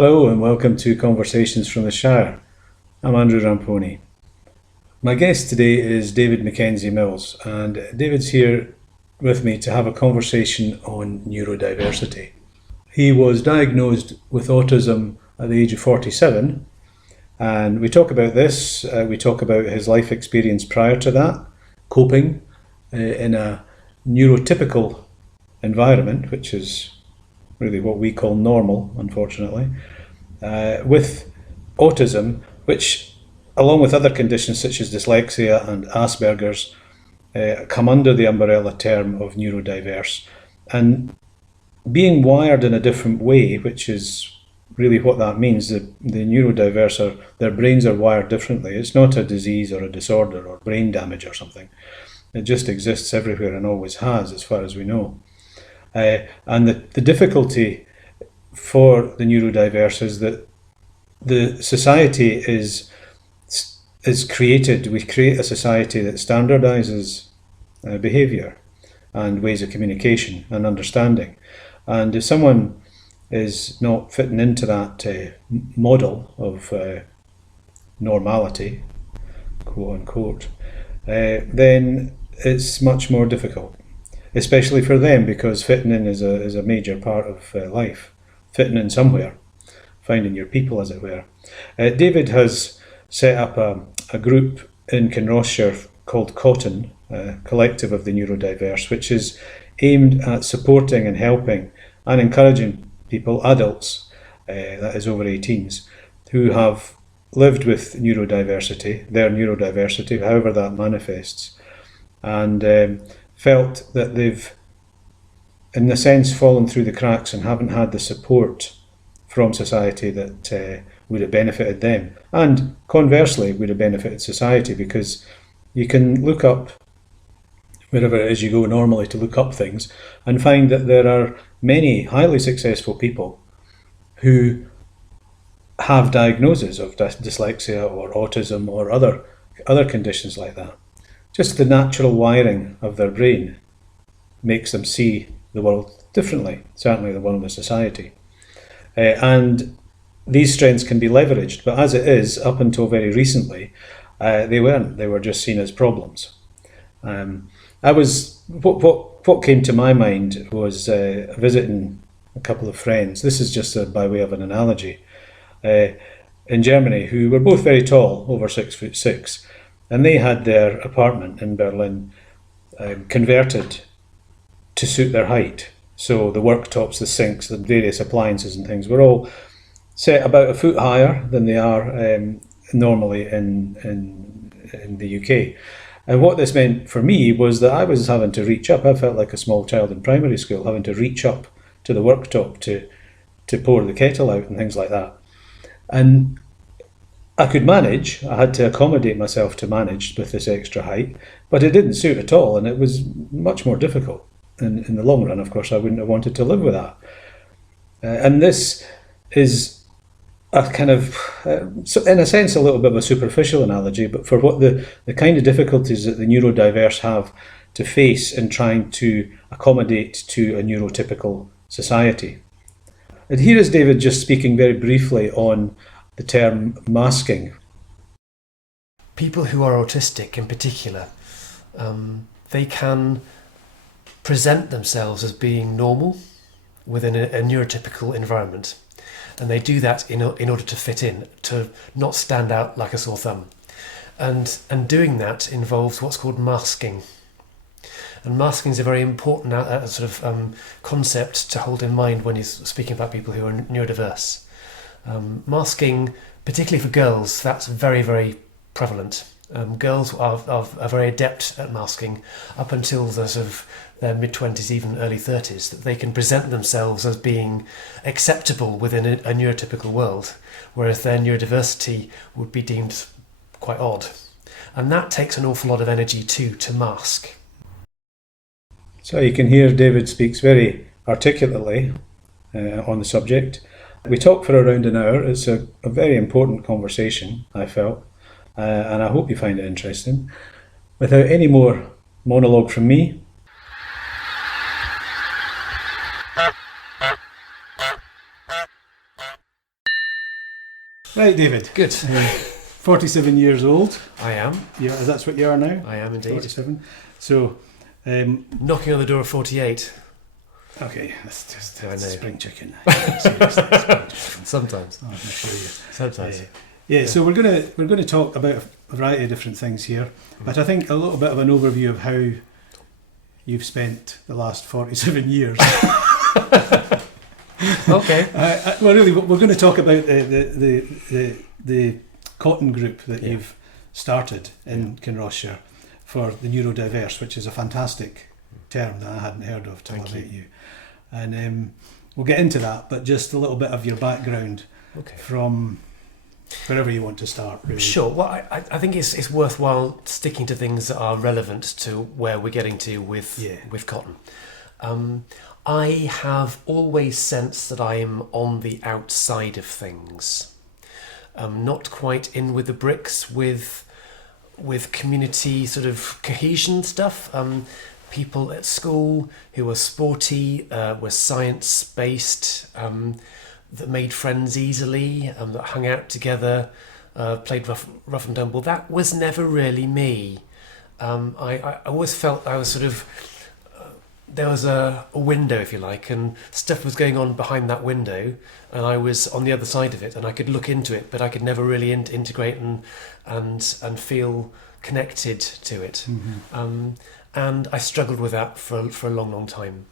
Hello and welcome to Conversations from the Shire. I'm Andrew Ramponi. My guest today is David Mackenzie Mills, and David's here with me to have a conversation on neurodiversity. He was diagnosed with autism at the age of 47, and we talk about this, we talk about his life experience prior to that, coping in a neurotypical environment, which is really what we call normal, unfortunately, with autism, which, along with other conditions such as dyslexia and Asperger's, come under the umbrella term of neurodiverse. And being wired in a different way, which is really what that means, the neurodiverse, their brains are wired differently. It's not a disease or a disorder or brain damage or something. It just exists everywhere and always has, as far as we know. And the difficulty for the neurodiverse is that the society is created, we create a society that standardises behaviour and ways of communication and understanding. And if someone is not fitting into that model of normality, quote unquote, then it's much more difficult. Especially for them, because fitting in is a major part of life. Fitting in somewhere, finding your people, as it were. David has set up a group in Kinross called Cotton, Collective of the Neurodiverse, which is aimed at supporting and helping and encouraging people, adults, that is over 18s, who have lived with neurodiversity, their neurodiversity, however that manifests, and felt that they've, in a sense, fallen through the cracks and haven't had the support from society that would have benefited them. And conversely, would have benefited society, because you can look up, wherever it is you go normally to look up things, and find that there are many highly successful people who have diagnoses of dyslexia or autism or other conditions like that. Just the natural wiring of their brain makes them see the world differently, certainly the world of society. And these strengths can be leveraged, but as it is, up until very recently, they weren't. They were just seen as problems. What came to my mind was visiting a couple of friends. This is just by way of an analogy. In Germany, who were both very tall, over 6'6", and they had their apartment in Berlin converted to suit their height. So the worktops, the sinks, the various appliances and things were all set about a foot higher than they are normally in the UK. And what this meant for me was that I was having to reach up. I felt like a small child in primary school, having to reach up to the worktop to pour the kettle out and things like that. And I could manage, I had to accommodate myself to manage with this extra height, but it didn't suit at all, and it was much more difficult. In the long run, of course, I wouldn't have wanted to live with that. And this is a kind of, so in a sense, a little bit of a superficial analogy, but for what the kind of difficulties that the neurodiverse have to face in trying to accommodate to a neurotypical society. And here is David just speaking very briefly on the term masking. People who are autistic in particular, they can present themselves as being normal within a neurotypical environment. And they do that in order to fit in, to not stand out like a sore thumb. And doing that involves what's called masking. And masking is a very important concept to hold in mind when you're speaking about people who are neurodiverse. Masking, particularly for girls, that's very, very prevalent. Girls are very adept at masking up until their mid-20s, even early 30s, that they can present themselves as being acceptable within a neurotypical world, whereas their neurodiversity would be deemed quite odd. And that takes an awful lot of energy too, to mask. So you can hear David speaks very articulately on the subject. We talked for around an hour. It's a very important conversation, I felt, and I hope you find it interesting. Without any more monologue from me, Right, David. Good. 47 years old. I am. Yeah, that's what you are now? I am indeed. 47. So, knocking on the door of 48. okay, that's just I know. spring chicken. Seriously, spring chicken. Sometimes. Oh, I assure you. Sometimes. Yeah, so we're gonna talk about a variety of different things here, but I think a little bit of an overview of how you've spent the last 47 years. Okay. Well, really, we're going to talk about the Cotton Group that you've started in Kinross for the neurodiverse, which is a fantastic term that I hadn't heard of till I met you. And we'll get into that, but just a little bit of your background from wherever you want to start. Really. Sure. Well, I think it's worthwhile sticking to things that are relevant to where we're getting to with cotton. I have always sensed that I am on the outside of things, not quite in with the bricks with community sort of cohesion stuff. People at school who were sporty, were science based, that made friends easily, that hung out together, played rough and tumble. That was never really me. I always felt I was sort of there was a window, if you like, and stuff was going on behind that window, and I was on the other side of it, and I could look into it, but I could never really integrate and feel connected to it. Mm-hmm. And I struggled with that for a long time.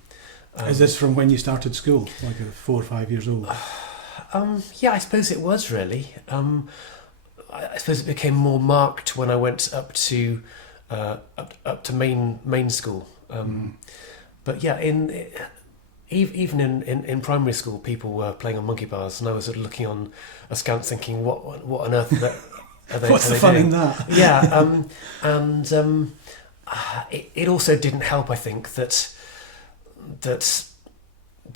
Is this from when you started school, like 4 or 5 years old? Yeah, I suppose it was really. I suppose it became more marked when I went up to main school. But yeah, even in primary school, people were playing on monkey bars, and I was sort of looking on askance, thinking, "What on earth are they? What's the fun in that?" Yeah, it also didn't help. I think that the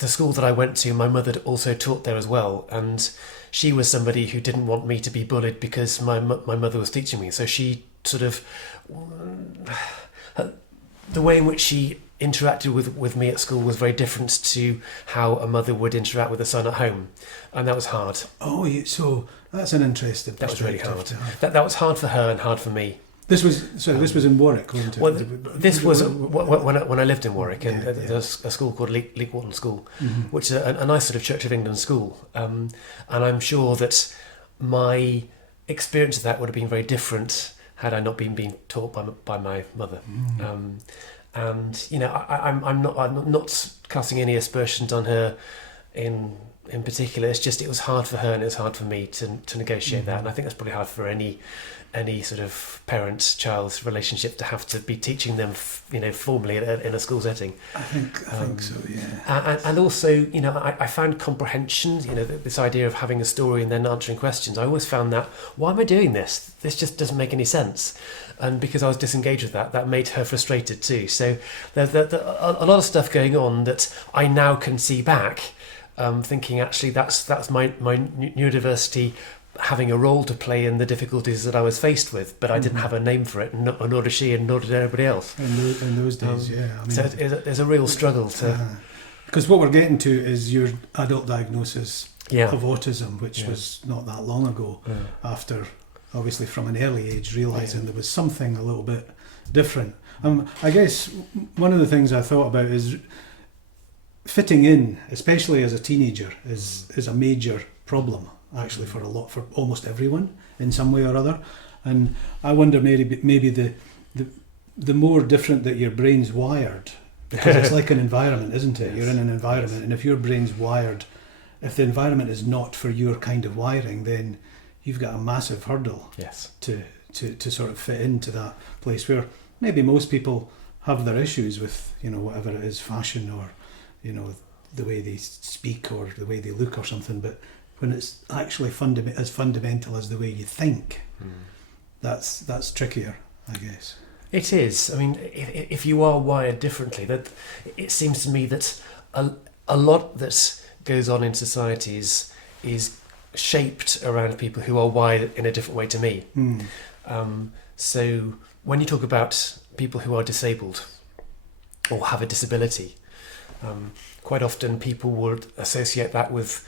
school that I went to, my mother also taught there as well, and she was somebody who didn't want me to be bullied because my mother was teaching me. So she sort of the way in which she interacted with me at school was very different to how a mother would interact with a son at home, and that was hard. Oh, so that's an interesting. That was really hard. That was hard for her and hard for me. This was in Warwick, wasn't it? Well, this was when I lived in Warwick, and there's a school called Leek Wharton School, mm-hmm. which is a nice sort of Church of England school, and I'm sure that my experience of that would have been very different had I not been being taught by my mother. Mm. And you know, I'm not casting any aspersions on her in particular. It's just it was hard for her and it was hard for me to negotiate that, and I think that's probably hard for any sort of parent-child relationship to have to be teaching them, formally in a school setting. I think so, yeah. And also, I found comprehension. This idea of having a story and then answering questions. I always found that, why am I doing this? This just doesn't make any sense. And because I was disengaged with that made her frustrated too. So there's a lot of stuff going on that I now can see back, thinking actually that's my neurodiversity having a role to play in the difficulties that I was faced with, but I didn't have a name for it, nor did she, and nor did everybody else. In those days, yeah. I mean, so there's a real struggle to... Because what we're getting to is your adult diagnosis of autism, which was not that long ago, after, obviously from an early age, realising there was something a little bit different. I guess one of the things I thought about is fitting in, especially as a teenager, is a major problem. Actually, for almost everyone in some way or other, and I wonder maybe the more different that your brain's wired, because it's like an environment, isn't it? Yes. You're in an environment, and if your brain's wired, if the environment is not for your kind of wiring, then you've got a massive hurdle to sort of fit into that place where maybe most people have their issues with whatever it is, fashion or the way they speak or the way they look or something, but when it's actually as fundamental as the way you think, that's trickier, I guess. It is. I mean, if you are wired differently, that it seems to me that a lot that goes on in societies is shaped around people who are wired in a different way to me. So when you talk about people who are disabled or have a disability, quite often people would associate that with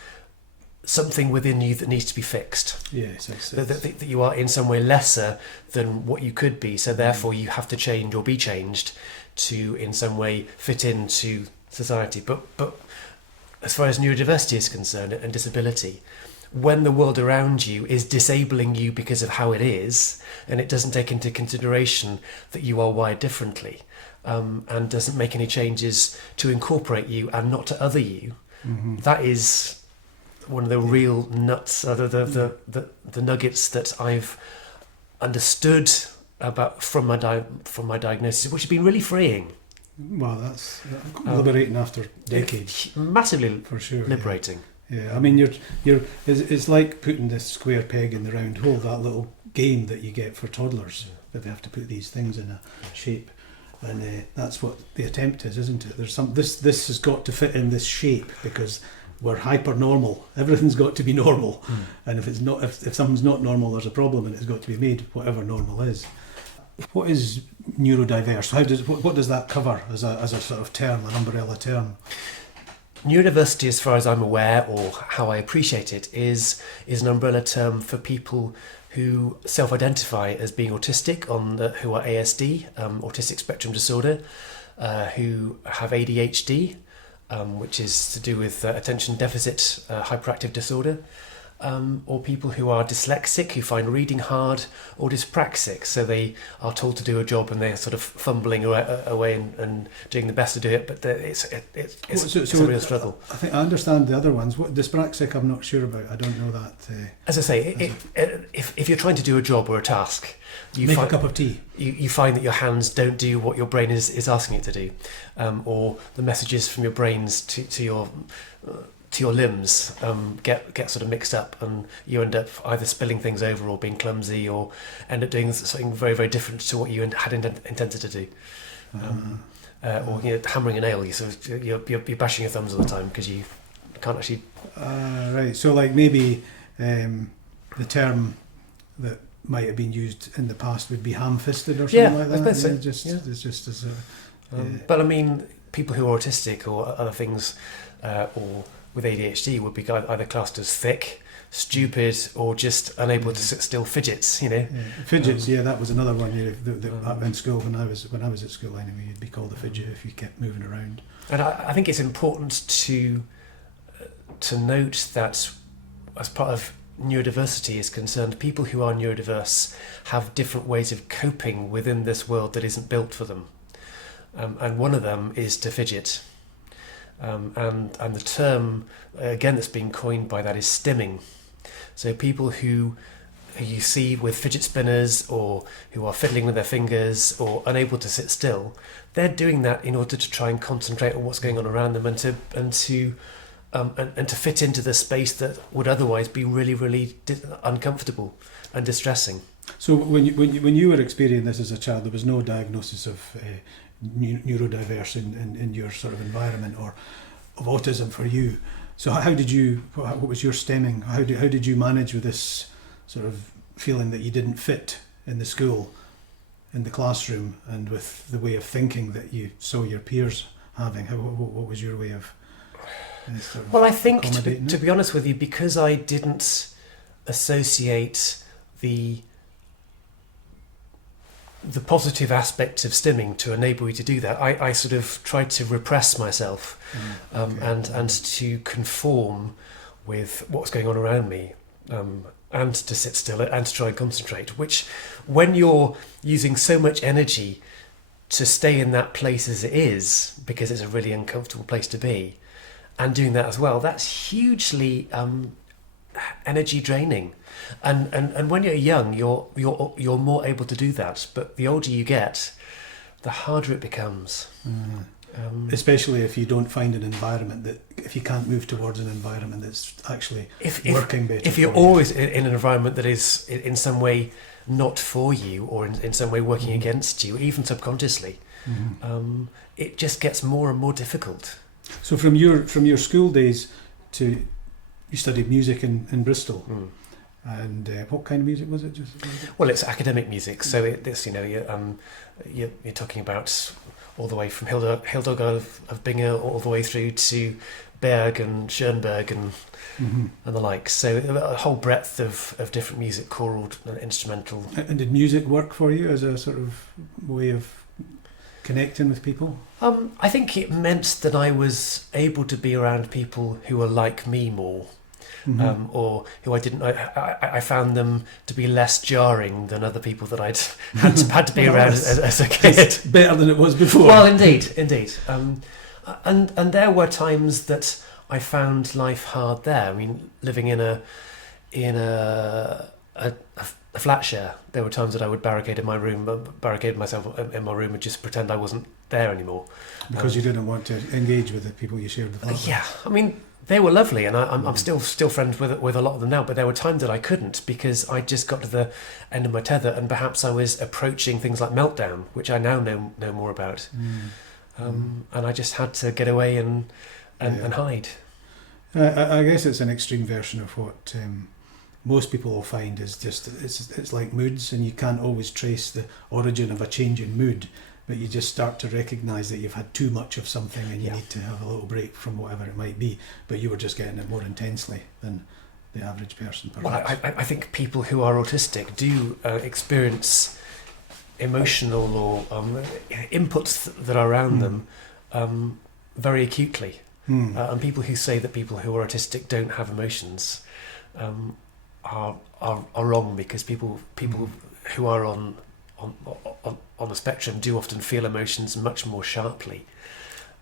something within you that needs to be fixed. Yes, that you are in some way lesser than what you could be, so therefore you have to change or be changed to in some way fit into society. But as far as neurodiversity is concerned and disability, when the world around you is disabling you because of how it is, and it doesn't take into consideration that you are wired differently, and doesn't make any changes to incorporate you and not to other you, that is one of the real nuts, the nuggets that I've understood about from my diagnosis, which has been really freeing. Well, that's liberating after decades. Massively for sure, liberating. Yeah, I mean, it's like putting this square peg in the round hole. That little game that you get for toddlers, that they have to put these things in a shape, and that's what the attempt is, isn't it? There's this has got to fit in this shape because we're hyper normal. Everything's got to be normal, and if it's not, if something's not normal, there's a problem, and it's got to be made whatever normal is. What is neurodiverse? What does that cover as a sort of term, an umbrella term? Neurodiversity, as far as I'm aware, or how I appreciate it, is an umbrella term for people who self-identify as being autistic, who are ASD, autistic spectrum disorder, who have ADHD, which is to do with attention deficit hyperactive disorder, or people who are dyslexic, who find reading hard, or dyspraxic, so they are told to do a job and they're sort of fumbling away and doing the best to do it, but it's a real struggle. I think I understand the other ones. What dyspraxic, I'm not sure about. I don't know that. As I say, if you're trying to do a job or a task, make a cup of tea. You find that your hands don't do what your brain is asking it to do, or the messages from your brains to your limbs get sort of mixed up, and you end up either spilling things over or being clumsy, or end up doing something very, very different to what you had intended to do. Or hammering a nail, you're bashing your thumbs all the time because you can't actually. Right. So like maybe the term that might have been used in the past would be ham-fisted or something like that. I suppose so. It's just as but I mean, people who are autistic or other things, or with ADHD would be either classed as thick, stupid, or just unable to sit still. Fidgets, Fidgets, that was another one. In school, when I was at school anyway, you'd be called a fidget if you kept moving around. And I think it's important to note that, as part of neurodiversity is concerned, people who are neurodiverse have different ways of coping within this world that isn't built for them, and one of them is to fidget. And the term, again, that's been coined by that is stimming. So people who you see with fidget spinners, or who are fiddling with their fingers, or unable to sit still, they're doing that in order to try and concentrate on what's going on around them, and to fit into the space that would otherwise be really, really uncomfortable and distressing. So when you were experiencing this as a child, there was no diagnosis of neurodiverse in your sort of environment, or of autism for you. So what was your stemming? How did you manage with this sort of feeling that you didn't fit in the school, in the classroom, and with the way of thinking that you saw your peers having? What was your way of well, I think, to be honest with you, because I didn't associate the positive aspects of stimming to enable you to do that, I sort of tried to repress myself, and to conform with what's going on around me, and to sit still and to try and concentrate, which, when you're using so much energy to stay in that place as it is, because it's a really uncomfortable place to be, and doing that as well, that's hugely energy draining. And when you're young, you're more able to do that. But the older you get, the harder it becomes. Especially if you don't find an environment if you can't move towards an environment that's actually working better. If you're always in an environment that is in some way not for you, or in some way working against you, even subconsciously, it just gets more and more difficult. So from your school days you studied music in Bristol. And what kind of music was it? Well, it's academic music, so you're talking about all the way from Hildegard of Bingen all the way through to Berg and Schoenberg and the like. So a whole breadth of different music, choral, instrumental. And did music work for you as a sort of way of connecting with people? I think it meant that I was able to be around people who were like me more. Or who I didn't. I found them to be less jarring than other people that I'd had to be around as a kid. It's better than it was before. Well, indeed. And there were times that I found life hard there. I mean, living in a flat share, there were times that I would barricade myself in my room and just pretend I wasn't there anymore. Because you didn't want to engage with the people you shared the flat with. Yeah, I mean, they were lovely, and I'm still friends with a lot of them now. But there were times that I couldn't because I just got to the end of my tether, and perhaps I was approaching things like meltdown, which I now know more about. And I just had to get away and hide. I guess it's an extreme version of what most people will find is just it's like moods, and you can't always trace the origin of a change in mood. But you just start to recognise that you've had too much of something and you need to have a little break from whatever it might be. But you were just getting it more intensely than the average person, perhaps. Well, I think people who are autistic do experience emotional or inputs that are around them very acutely. And people who say that people who are autistic don't have emotions are wrong, because people who are on the spectrum do often feel emotions much more sharply.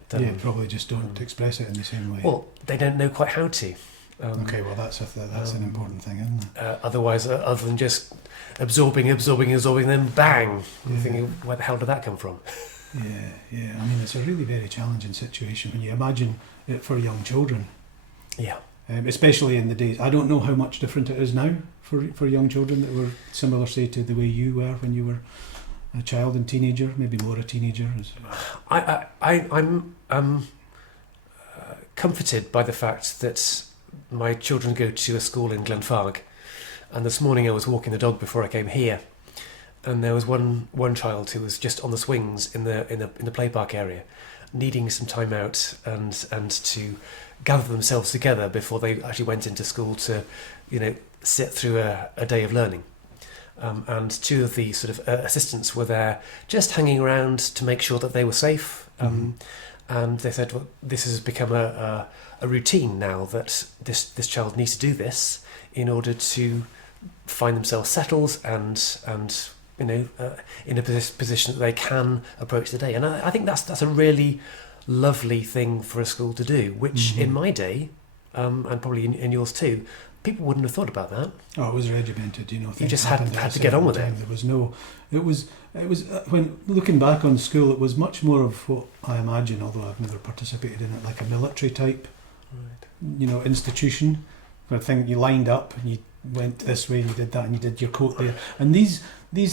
Probably just don't express it in the same way. Well, they don't know quite how to. Okay, well that's an important thing, isn't it? Otherwise, other than just absorbing, then bang, you're thinking, where the hell did that come from? Yeah. I mean, it's a really very challenging situation when you imagine it for young children. Yeah. Especially in the days. I don't know how much different it is now for young children that were similar, say, to the way you were when you were a child and teenager, maybe more a teenager. I'm comforted by the fact that my children go to a school in Glenfarg, and this morning I was walking the dog before I came here, and there was one child who was just on the swings in the play park area, needing some time out and to gather themselves together before they actually went into school to, sit through a day of learning. And two of the sort of assistants were there just hanging around to make sure that they were safe. And they said, well, this has become a routine now, that this child needs to do this in order to find themselves settled and in a position that they can approach the day. And I think that's a really lovely thing for a school to do, which in my day, and probably in yours too, people wouldn't have thought about that. Oh, it was regimented, You just had to get on with it. There was no. It was when looking back on school, it was much more of what I imagine, although I've never participated in it, like a military type, institution. Where I think you lined up and you went this way and you did that and you did your coat there. And these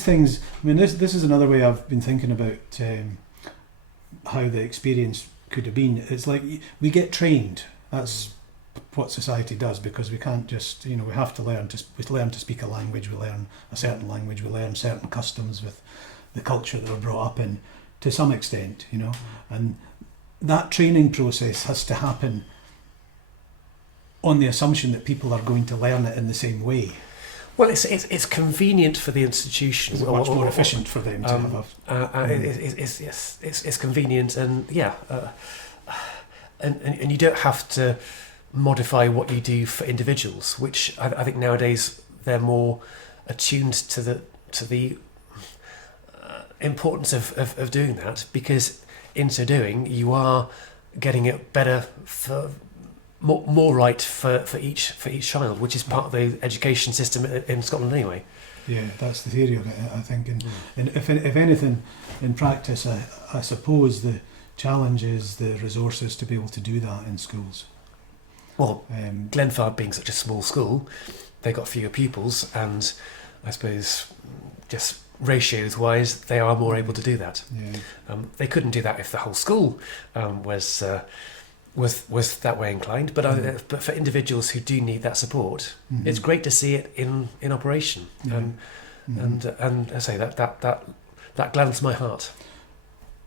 things. I mean, this is another way I've been thinking about how the experience could have been. It's like we get trained. That's what society does, because we can't just, we have to learn to speak a language, we learn a certain language, we learn certain customs with the culture that we're brought up in to some extent, and that training process has to happen on the assumption that people are going to learn it in the same way. Well, it's convenient for the institution. It's much more efficient for them to have it's convenient, and and you don't have to modify what you do for individuals, which I think nowadays they're more attuned to the importance of doing that, because in so doing you are getting it better for more right for each child, which is part of the education system in Scotland anyway. Yeah, that's the theory of it, I think. And if anything, in practice, I suppose the challenge is the resources to be able to do that in schools. Well, Glenfarg being such a small school, they got fewer pupils, and I suppose just ratios-wise, they are more able to do that. Yeah. They couldn't do that if the whole school was that way inclined. But but for individuals who do need that support, it's great to see it in operation. Yeah. And I say that gladdens my heart.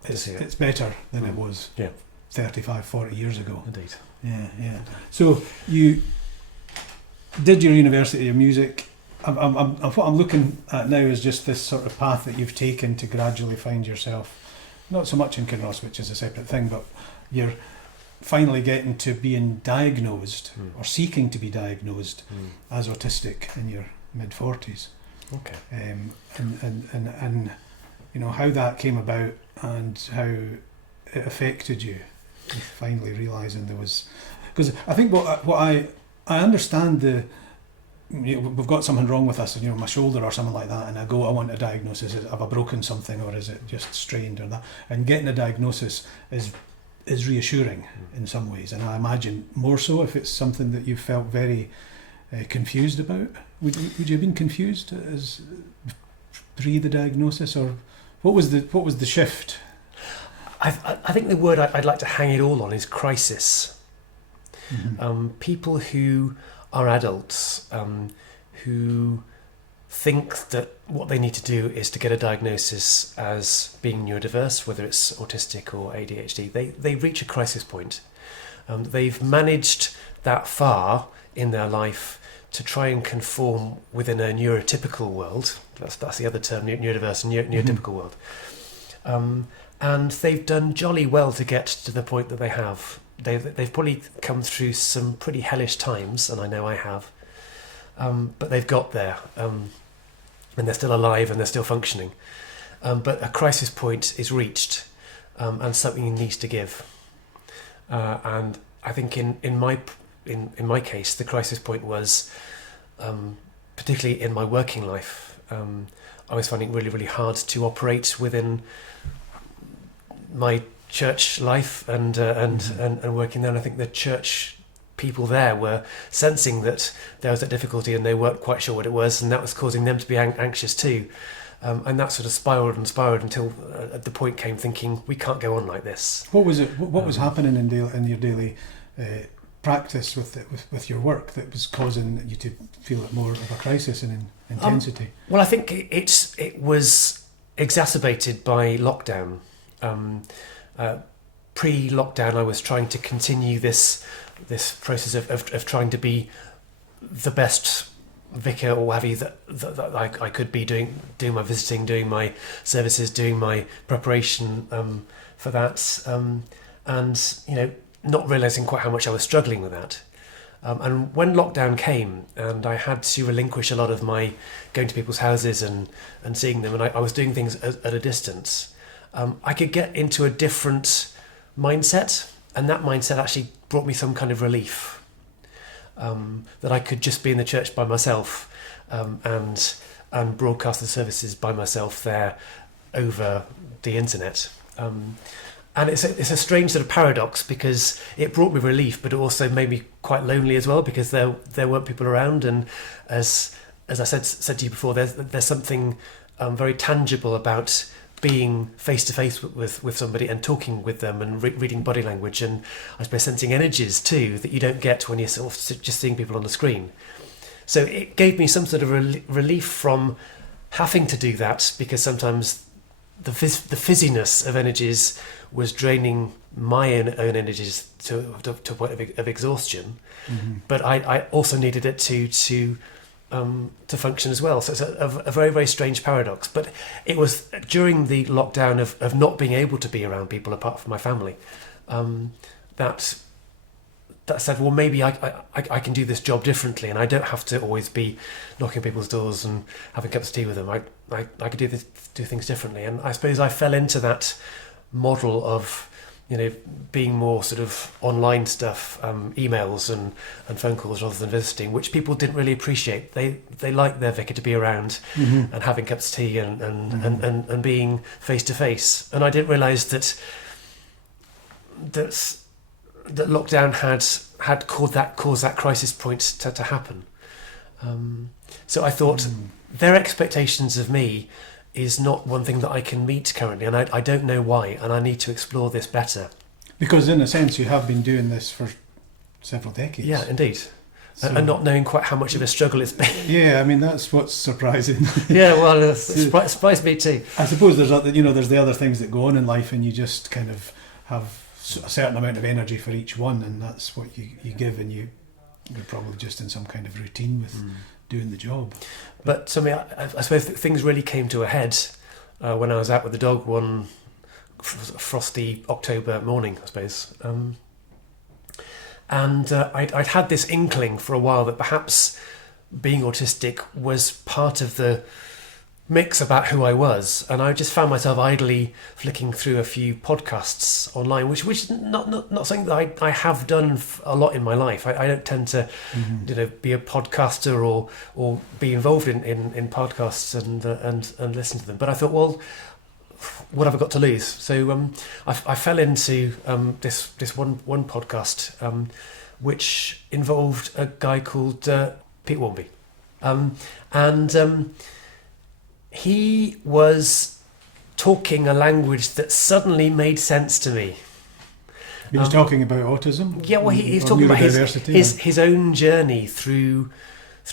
It's better than it was. Yeah. 35, 40 years ago. Indeed. Yeah. So you did your University of Music. What I'm looking at now is just this sort of path that you've taken to gradually find yourself, not so much in Kinross, which is a separate thing, but you're finally getting to being diagnosed or seeking to be diagnosed as autistic in your mid-40s. Okay. And you know how that came about and how it affected you. Finally realising there was, because I think what I understand we've got something wrong with us, my shoulder or something like that, and I want a diagnosis. Have I broken something, or is it just strained or that? And getting a diagnosis is reassuring in some ways, and I imagine more so if it's something that you felt very confused about. Would you have been confused as pre the diagnosis, or what was the shift? I think the word I'd like to hang it all on is crisis. People who are adults, who think that what they need to do is to get a diagnosis as being neurodiverse, whether it's autistic or ADHD, they reach a crisis point. They've managed that far in their life to try and conform within a neurotypical world. That's the other term, neurodiverse and neurotypical world. And they've done jolly well to get to the point that they have. They've probably come through some pretty hellish times, and I know I have. But they've got there, and they're still alive and they're still functioning. But a crisis point is reached, and something needs to give. And I think in my case, the crisis point was, particularly in my working life, I was finding it really, really hard to operate within my church life and working there. And I think the church people there were sensing that there was that difficulty, and they weren't quite sure what it was, and that was causing them to be anxious too. And that sort of spiraled until at the point came thinking, we can't go on like this. What was it? What was happening in your daily practice with your work that was causing you to feel it more of a crisis in intensity? Well, I think it was exacerbated by lockdown. Pre-lockdown, I was trying to continue this process of trying to be the best vicar or what have you that I could be, doing my visiting, doing my services, doing my preparation for that, and not realising quite how much I was struggling with that. And when lockdown came and I had to relinquish a lot of my going to people's houses and seeing them, and I was doing things at a distance, I could get into a different mindset, and that mindset actually brought me some kind of relief. That I could just be in the church by myself and broadcast the services by myself there over the internet. And it's a strange sort of paradox, because it brought me relief, but it also made me quite lonely as well, because there weren't people around. And as I said to you before, there's something very tangible about being face to face with somebody and talking with them and reading body language, and I suppose sensing energies too that you don't get when you're sort of just seeing people on the screen. So it gave me some sort of relief from having to do that, because sometimes the fizziness of energies was draining my own energies to a point of exhaustion. Mm-hmm. But I also needed it to function as well. So it's a very, very strange paradox. But it was during the lockdown of not being able to be around people apart from my family that said, well, maybe I can do this job differently, and I don't have to always be knocking on people's doors and having cups of tea with them. I could do things differently. And I suppose I fell into that model of being more sort of online stuff, emails and phone calls rather than visiting, which people didn't really appreciate. They liked their vicar to be around mm-hmm. and having cups of tea and being face to face. And I didn't realise that lockdown had caused that crisis point to happen. So I thought their expectations of me is not one thing that I can meet currently, and I don't know why, and I need to explore this better. Because in a sense you have been doing this for several decades. Yeah, indeed. So, and not knowing quite how much of a struggle it's been. Yeah, I mean, that's what's surprising. Yeah, well, it surprised me too. I suppose there's the other things that go on in life, and you just kind of have a certain amount of energy for each one, and that's what you give, and you're probably just in some kind of routine with doing the job. But I suppose that things really came to a head when I was out with the dog one frosty October morning, I suppose. And I'd had this inkling for a while that perhaps being autistic was part of the mix about who I was, and I just found myself idly flicking through a few podcasts online, which is not something that I have done a lot in my life. I don't tend to be a podcaster or be involved in podcasts and listen to them. But I thought, well, what have I got to lose? So I fell into this one podcast which involved a guy called Pete Warmby, and he was talking a language that suddenly made sense to me. He was talking about autism? Yeah, well, he's talking about his own journey through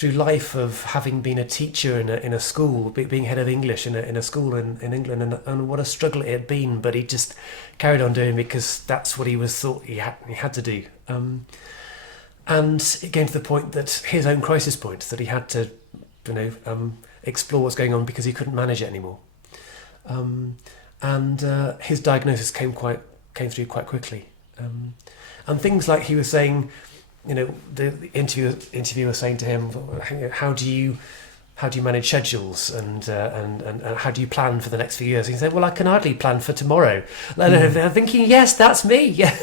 life of having been a teacher in a school, being head of English in a school in England, and what a struggle it had been, but he just carried on doing it because that's what he thought he had to do. And it came to the point that his own crisis point, that he had to, explore what's going on because he couldn't manage it anymore. And his diagnosis came through quite quickly. And things like he was saying, the interviewer saying to him, how do you manage schedules and how do you plan for the next few years? And he said, well, I can hardly plan for tomorrow. And I'm thinking, yes, that's me. Yeah.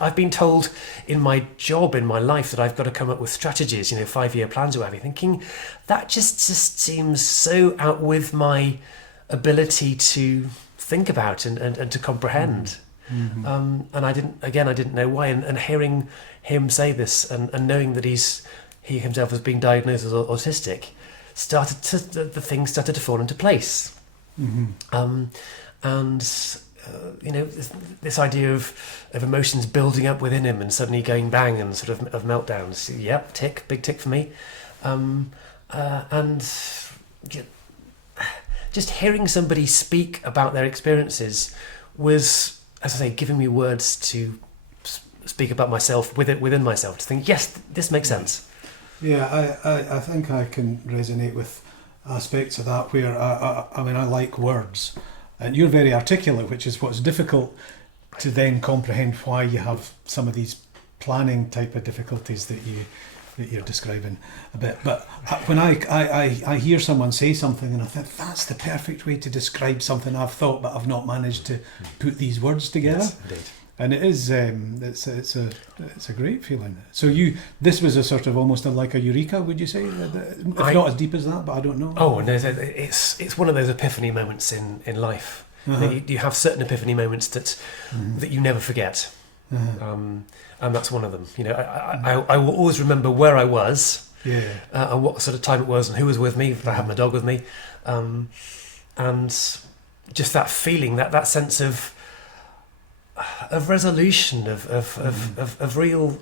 I've been told in my job, in my life, that I've got to come up with strategies, 5-year plans or whatever. Thinking that just seems so out with my ability to think about and to comprehend. And I didn't know why. And hearing him say this and knowing that he himself was being diagnosed as autistic, the things started to fall into place. This idea of emotions building up within him and suddenly going bang and sort of meltdowns. Yep, big tick for me. And just hearing somebody speak about their experiences was, as I say, giving me words to speak about myself within myself, to think, yes, this makes sense. Yeah, I think I can resonate with aspects of that where I like words, and you're very articulate, which is what's difficult to then comprehend why you have some of these planning type of difficulties that you're describing a bit. But when I hear someone say something and I think that's the perfect way to describe something I've thought but I've not managed to put these words together. Yes, indeed. And it is it's a great feeling. So this was a sort of almost like a eureka, would you say? If not as deep as that, but I don't know. Oh, and it's one of those epiphany moments in life. You have certain epiphany moments that you never forget, and that's one of them. I will always remember where I was, and what sort of time it was, and who was with me. If I had my dog with me, and just that feeling, that sense of resolution, of real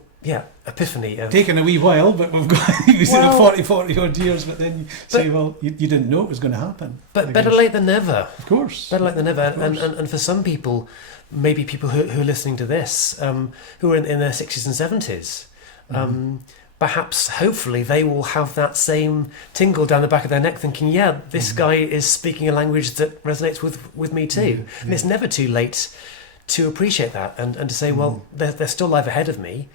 epiphany. Taken a wee while, but we've got 40 odd years, but then you say, well, you didn't know it was going to happen. But better late than never. Of course. Better late than never. And for some people, maybe people who are listening to this, who are in their 60s and 70s, perhaps, hopefully, they will have that same tingle down the back of their neck thinking, this guy is speaking a language that resonates with me too. And it's never too late to appreciate that and to say, well, there's still life ahead of me,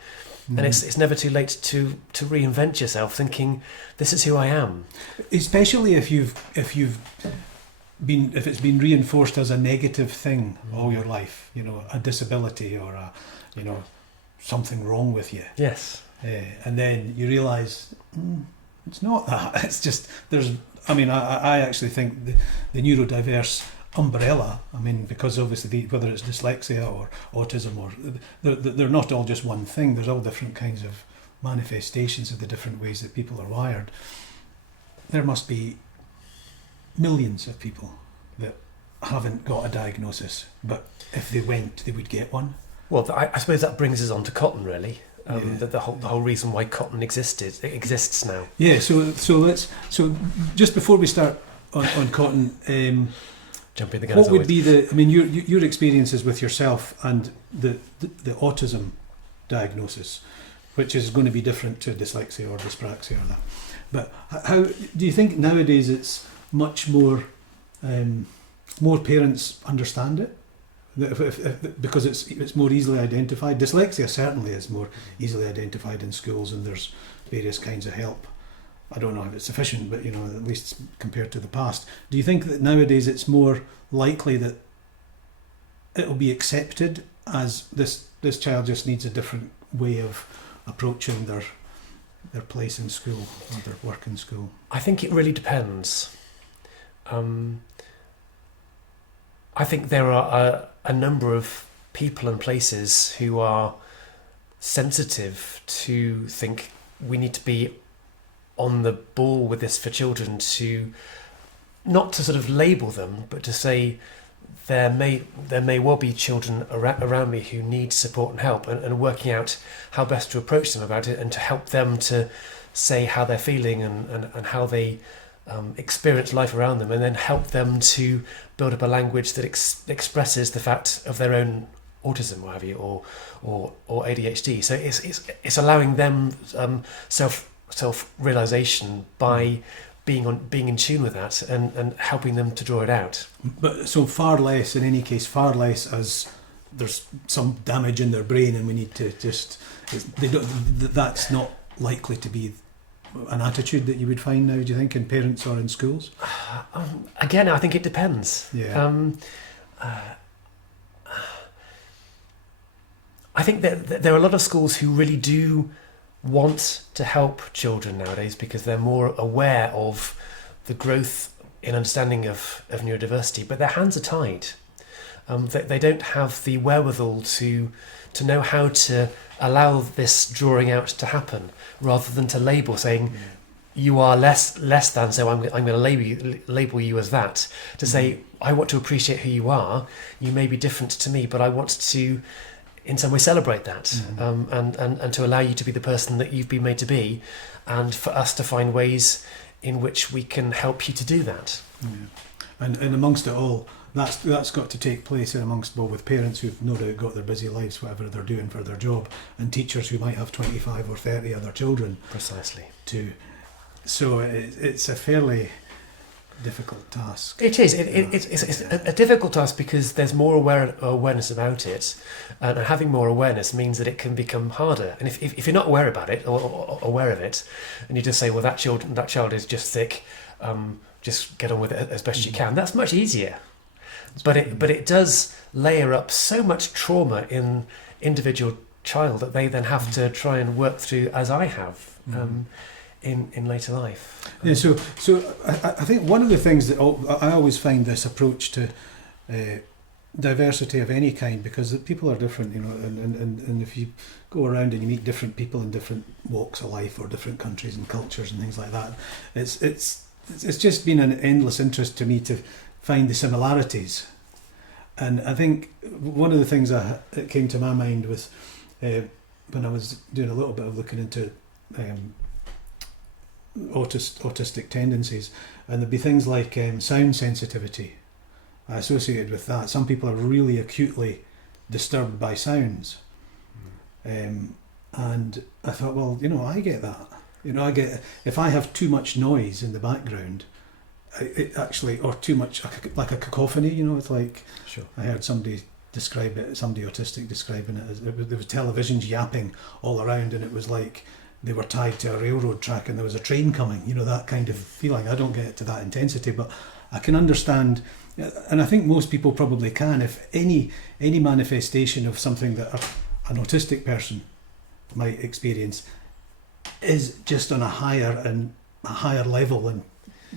and it's never too late to reinvent yourself, thinking this is who I am. Especially if it's been reinforced as a negative thing all your life, a disability or something wrong with you. Yes. And then you realise it's not that. It's just I actually think the neurodiverse umbrella, because obviously whether it's dyslexia or autism, or they're not all just one thing. There's all different kinds of manifestations of the different ways that people are wired. There must be millions of people that haven't got a diagnosis, but if they went, they would get one. Well, I suppose that brings us on to cotton, really. The whole reason why cotton exists now. Yeah. So just before we start on cotton. jumping the gun. What would be your experiences with yourself and the autism diagnosis, which is going to be different to dyslexia or dyspraxia or that. But how do you think nowadays it's much more parents understand it? Because it's more easily identified. Dyslexia certainly is more easily identified in schools, and there's various kinds of help. I don't know if it's sufficient, but at least compared to the past. Do you think that nowadays it's more likely that it'll be accepted as this child just needs a different way of approaching their place in school or their work in school? I think it really depends. I think there are a number of people and places who are sensitive to think we need to be on the ball with this for children, to not to sort of label them, but to say there may well be children around me who need support and help, and working out how best to approach them about it, and to help them to say how they're feeling and how they experience life around them, and then help them to build up a language that expresses the fact of their own autism, what have you, or ADHD. So it's allowing them self-realization by being in tune with that and helping them to draw it out. But so far less as there's some damage in their brain and we need to that's not likely to be an attitude that you would find now, do you think, in parents or in schools? Again, I think it depends. Yeah. I think that there are a lot of schools who really do want to help children nowadays because they're more aware of the growth in understanding of neurodiversity, but their hands are tied. They don't have the wherewithal to know how to allow this drawing out to happen, rather than to label, saying you are less than, so I'm going to label you as that. To say, I want to appreciate who you are. You may be different to me, but I want to, in some way, celebrate that, and to allow you to be the person that you've been made to be, and for us to find ways in which we can help you to do that. Yeah. And amongst it all, that's got to take place with parents who've no doubt got their busy lives, whatever they're doing for their job, and teachers who might have 25 or 30 other children. Precisely. So it's a fairly difficult task. It is. It's a difficult task because there's more awareness about it, and having more awareness means that it can become harder. And if you're not aware about it or aware of it, and you just say, well, that child is just sick, just get on with it as best you can, that's much easier. But it does layer up so much trauma in individual child that they then have to try and work through, as I have. In later life. Yeah, so I think one of the things that I always find this approach to diversity of any kind, because people are different, and if you go around and you meet different people in different walks of life or different countries and cultures and things like that, it's just been an endless interest to me to find the similarities. And I think one of the things that came to my mind was when I was doing a little bit of looking into autistic tendencies, and there'd be things like sound sensitivity associated with that. Some people are really acutely disturbed by sounds, and I thought, well, I get that. I get, if I have too much noise in the background, or too much, like a cacophony. It's like, sure. I heard somebody autistic describing it as there was televisions yapping all around, and it was like they were tied to a railroad track and there was a train coming, that kind of feeling. I don't get it to that intensity, but I can understand, and I think most people probably can, if any manifestation of something that an autistic person might experience is just on a higher level than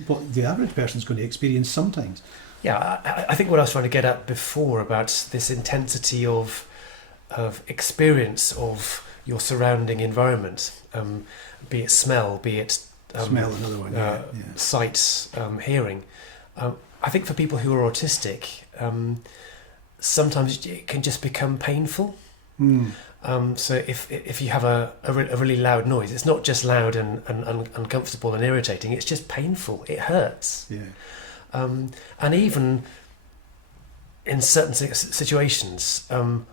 what the average person's going to experience sometimes. Yeah, I think what I was trying to get at before about this intensity of experience of your surrounding environment, be it smell, be it smell, another one, sight, hearing. I think for people who are autistic, sometimes it can just become painful. So if you have a really loud noise, it's not just loud and uncomfortable and irritating, it's just painful. It hurts. Yeah. And even in certain situations,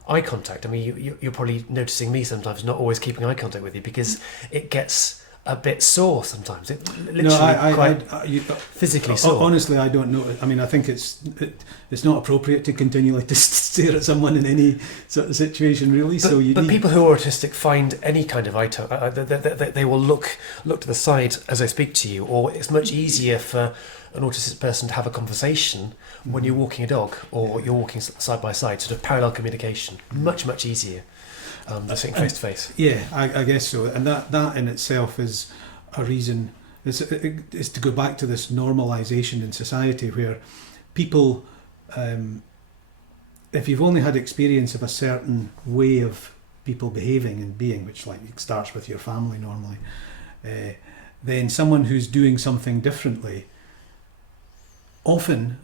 eye contact. I mean, you're probably noticing me sometimes not always keeping eye contact with you because it gets a bit sore sometimes. It literally physically sore. Honestly, I don't know. I mean, I think it's not appropriate to continually to stare at someone in any sort of situation, really. But people who are autistic find any kind of eye they will look to the side as they speak to you, or it's much easier for an autistic person to have a conversation when you're walking a dog or you're walking side by side, sort of parallel communication. Much easier. Than sitting face to face. Yeah, I guess so, and that in itself is a reason. Is to go back to this normalisation in society where people, if you've only had experience of a certain way of people behaving and being, which like starts with your family normally, then someone who's doing something differently often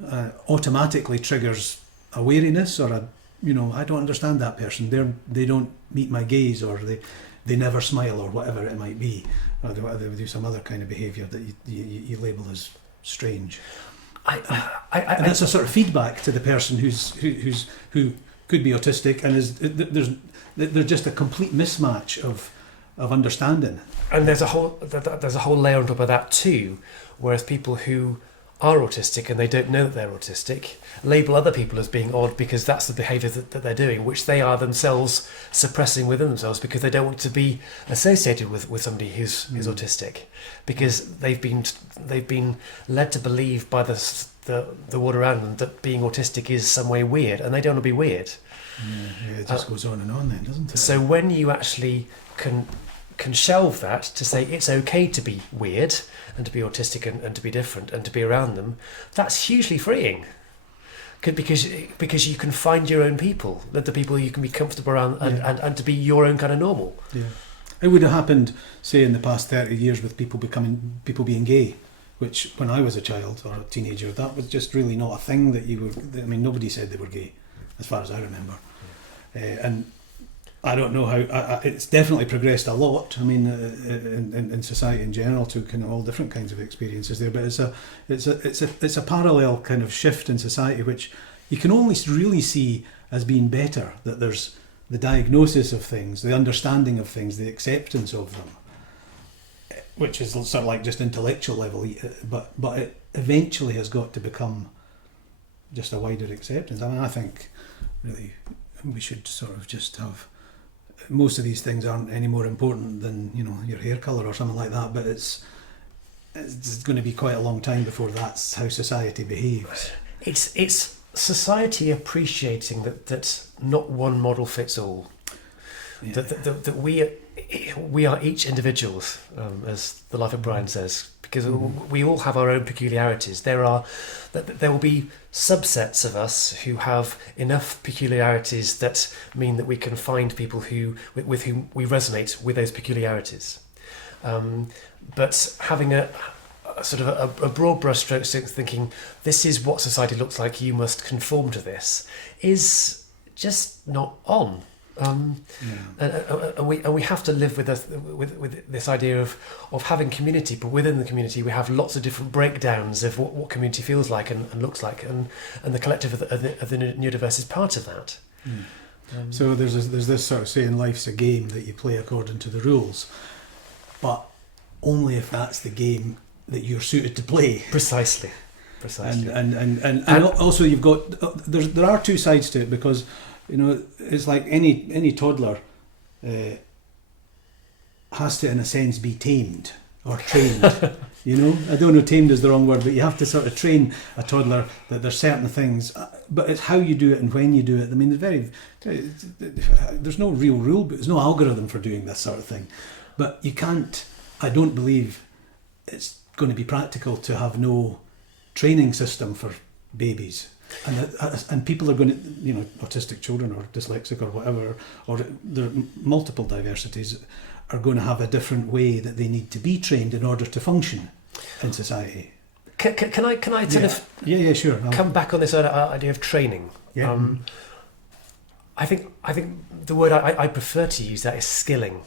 automatically triggers a wariness or a, I don't understand that person. They don't meet my gaze, or they never smile, or whatever it might be, or they do some other kind of behaviour that you label as strange. And that's a sort of feedback to the person who could be autistic, and there's just a complete mismatch of understanding. And there's a whole layer on top of that too, whereas people who are autistic and they don't know that they're autistic label other people as being odd because that's the behaviour that they're doing, which they are themselves suppressing within themselves because they don't want to be associated with somebody who's autistic, because they've been led to believe by the world around them that being autistic is some way weird, and they don't want to be weird. Yeah, it just goes on and on then, doesn't it? So when you actually can shelve that to say it's okay to be weird and to be autistic and to be different and to be around them, that's hugely freeing. Because you can find your own people, the people you can be comfortable around and to be your own kind of normal. Yeah. It would have happened, say, in the past 30 years with people being gay, which when I was a child or a teenager, that was just really not a thing that nobody said they were gay, as far as I remember. And I don't know how. It's definitely progressed a lot. I mean, in society in general, to kind of all different kinds of experiences there. But it's a parallel kind of shift in society, which you can only really see as being better. That there's the diagnosis of things, the understanding of things, the acceptance of them, which is sort of like just intellectual level. But it eventually has got to become just a wider acceptance. I mean, I think really we should sort of just have. Most of these things aren't any more important than your hair colour or something like that, but it's going to be quite a long time before that's how society behaves. It's society appreciating that not one model fits all. Yeah. That we are each individuals, as the Life of Brian says, because we all have our own peculiarities. There will be subsets of us who have enough peculiarities that mean that we can find people with whom we resonate with those peculiarities. But having a sort of a broad brushstroke, thinking this is what society looks like, you must conform to this, is just not on. And we have to live with this idea of having community, but within the community we have lots of different breakdowns of what community feels like and looks like, and the collective of the neurodiverse is part of that. So there's this sort of saying, life's a game that you play according to the rules, but only if that's the game that you're suited to play. Precisely. And also you've got there are two sides to it, because it's like any toddler has to, in a sense, be tamed or trained. I don't know, tamed is the wrong word, but you have to sort of train a toddler that there's certain things, but it's how you do it and when you do it. I mean, there's no real rule, but there's no algorithm for doing this sort of thing. But you can't. I don't believe it's going to be practical to have no training system for babies. And people are going to, autistic children or dyslexic or whatever, or there are multiple diversities, are going to have a different way that they need to be trained in order to function in society. Can I sure. Come back on this idea of training. Yeah. I think the word I prefer to use that is skilling.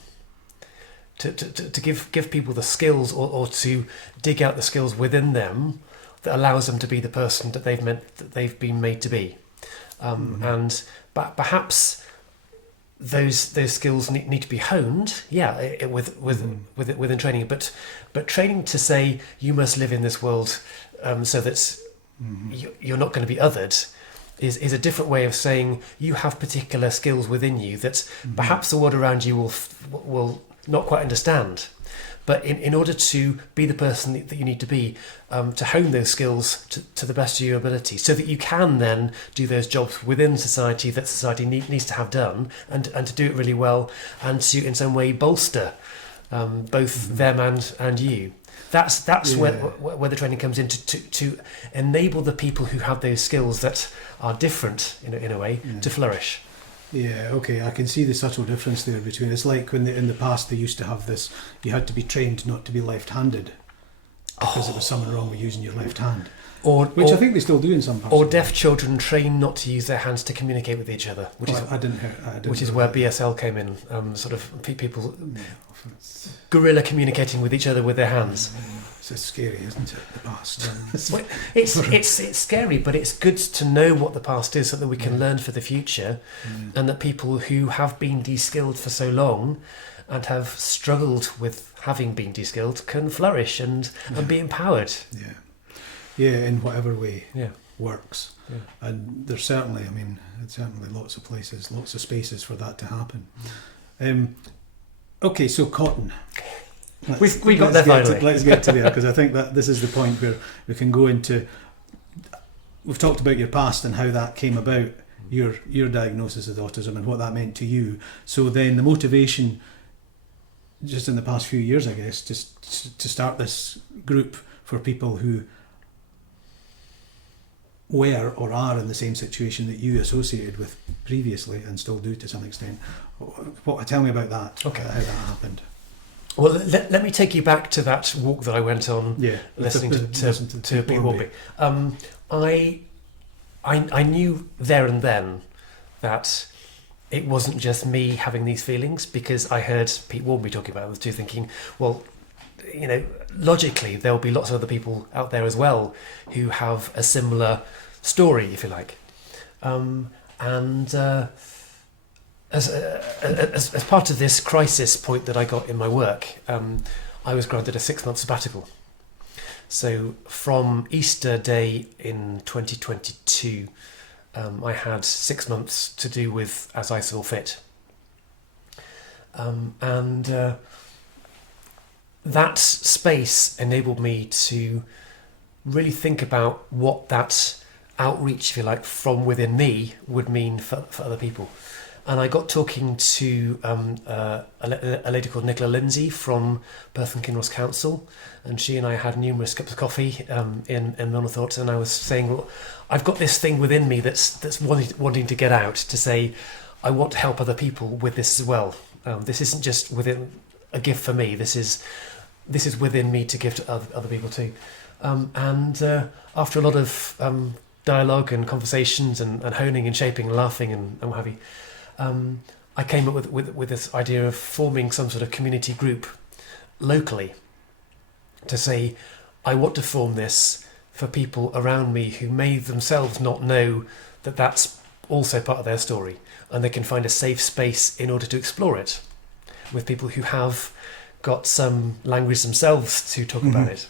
To give people the skills or to dig out the skills within them that allows them to be the person that they've been made to be. and perhaps those skills need to be honed, within training. But training to say you must live in this world so that you're not going to be othered is a different way of saying you have particular skills within you that perhaps the world around you will not quite understand. But in order to be the person that you need to be, to hone those skills to the best of your ability, so that you can then do those jobs within society that society needs to have done, and to do it really well, and to in some way bolster both them and you. That's where the training comes in to enable the people who have those skills that are different in a way to flourish. Yeah, okay, I can see the subtle difference there between. It's like when in the past they used to have this, you had to be trained not to be left-handed because there was something wrong with using your left hand. Which I think they still do in some parts. Or deaf children trained not to use their hands to communicate with each other, which is where BSL came in. Sort of people guerrilla communicating with each other with their hands. It's scary, isn't it? The past. Well, it's scary, but it's good to know what the past is so that we can learn for the future, and that people who have been de-skilled for so long and have struggled with having been de-skilled can flourish and be empowered. Yeah, in whatever way works. Yeah. And there's certainly lots of places, lots of spaces for that to happen. Okay, so cotton. We got there finally. Let's get to there, because I think that this is the point where we can go into. We've talked about your past and how that came about, your diagnosis of autism and what that meant to you. So then the motivation, just in the past few years, I guess, just to start this group for people who were or are in the same situation that you associated with previously and still do to some extent. Tell me about that. Okay, how that happened. Well, let me take you back to that walk that I went on, listening to Pete Warwick. I knew there and then that it wasn't just me having these feelings, because I heard Pete Warwick talking about it too, thinking, well, logically there'll be lots of other people out there as well who have a similar story, if you like, As part of this crisis point that I got in my work, I was granted a 6-month sabbatical. So from Easter Day in 2022, I had 6 months to do with as I saw fit. That space enabled me to really think about what that outreach, if you like, from within me would mean for other people. And I got talking to a lady called Nicola Lindsay from Perth and Kinross Council, and she and I had numerous cups of coffee in Milnerthorpe, and I was saying, well, I've got this thing within me that's wanting to get out, to say, I want to help other people with this as well. This isn't just within a gift for me. This is within me to give to other people too. After a lot of dialogue and conversations and honing and shaping and laughing and what have you, I came up with this idea of forming some sort of community group locally to say, I want to form this for people around me who may themselves not know that that's also part of their story, and they can find a safe space in order to explore it with people who have got some language themselves to talk about it.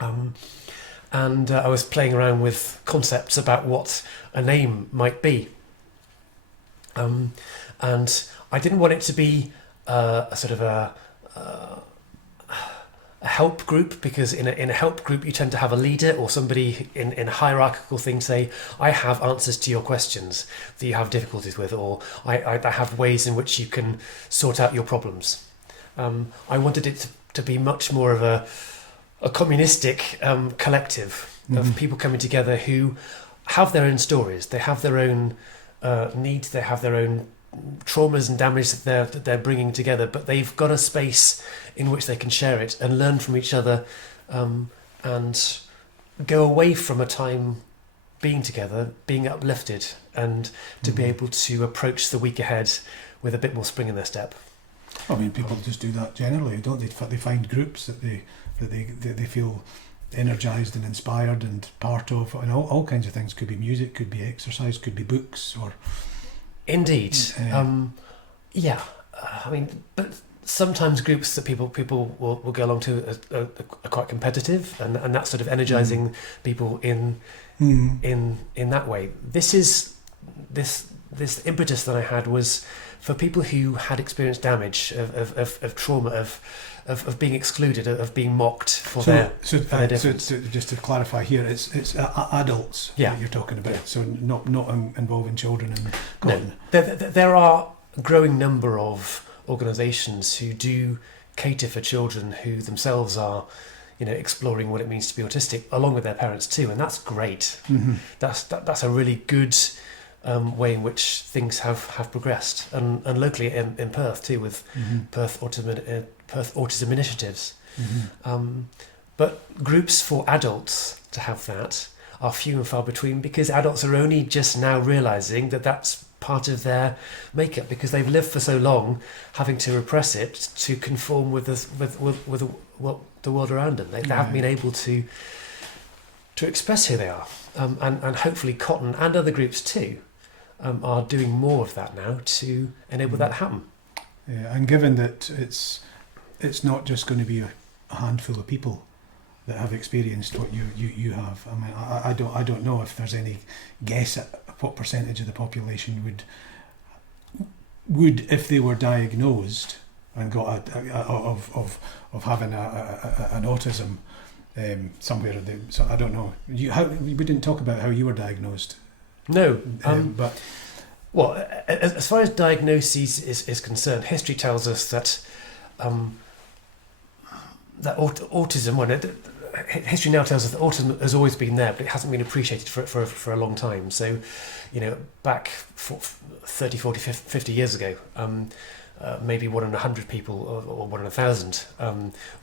I was playing around with concepts about what a name might be. And I didn't want it to be a sort of a help group, because in a help group you tend to have a leader or somebody in a hierarchical thing say, I have answers to your questions that you have difficulties with, or I have ways in which you can sort out your problems. I wanted it to be much more of a communistic collective of people coming together who have their own stories, they have their own needs, they have their own traumas and damage that they're bringing together, but they've got a space in which they can share it and learn from each other, and go away from a time being together, being uplifted, and to be able to approach the week ahead with a bit more spring in their step. I mean, people just do that generally, don't they? They find groups that they feel energised and inspired and part of, and all kinds of things. Could be music, could be exercise, could be books, or Indeed. Yeah. I mean, but sometimes groups that people will go along to are quite competitive, and that's sort of energising people in that way. This impetus that I had was for people who had experienced damage, of trauma, of being excluded, of being mocked for their difference. So just to clarify here, it's adults that you're talking about. Yeah. So not involving children and cotton. No, there are a growing number of organisations who do cater for children who themselves are, exploring what it means to be autistic, along with their parents too, and that's great. Mm-hmm. That's a really good way in which things have progressed, and locally in Perth too, with Perth Autism Initiatives. Mm-hmm. But groups for adults to have that are few and far between, because adults are only just now realising that that's part of their makeup, because they've lived for so long having to repress it to conform with the world around them. They haven't been able to express who they are, and hopefully Cotton and other groups too are doing more of that now to enable that to happen. Yeah, and given that it's not just going to be a handful of people that have experienced what you have. I mean, I don't know if there's any guess at what percentage of the population would if they were diagnosed and got of having an autism somewhere. So I don't know. We didn't talk about how you were diagnosed. No, but well, as far as diagnoses is concerned, history tells us that autism. History now tells us that autism has always been there, but it hasn't been appreciated for a long time. So, back 30, 40, 50 years ago, maybe 1 in 100 people or 1 in 1,000